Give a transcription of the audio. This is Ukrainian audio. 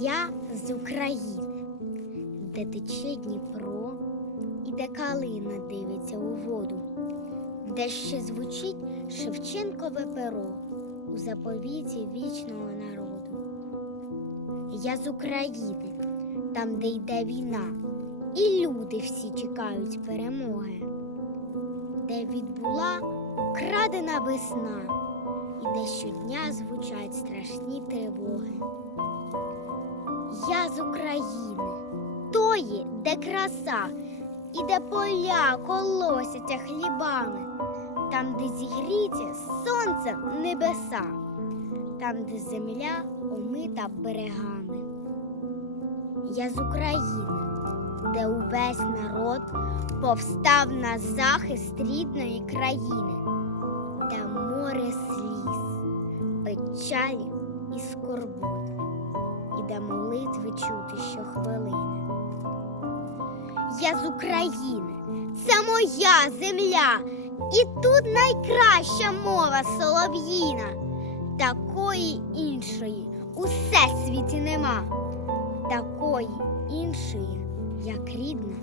Я з України, де тече Дніпро, і де калина дивиться у воду, де ще звучить Шевченкове перо у заповіті вічного народу. Я з України, там, де йде війна, і люди всі чекають перемоги, де відбула украдена весна, і де щодня звучать страшні тривоги. Я з України, тої, де краса, і де поля колосяться хлібами, там, де зігріті сонцем небеса, там, де земля омита берегами. Я з України, де увесь народ повстав на захист рідної країни, печалі і скорбот, і де молитви чути щохвилини. Я з України, це моя земля, і тут найкраща мова солов'їна. Такої іншої у всесвіті нема, такої іншої, як рідна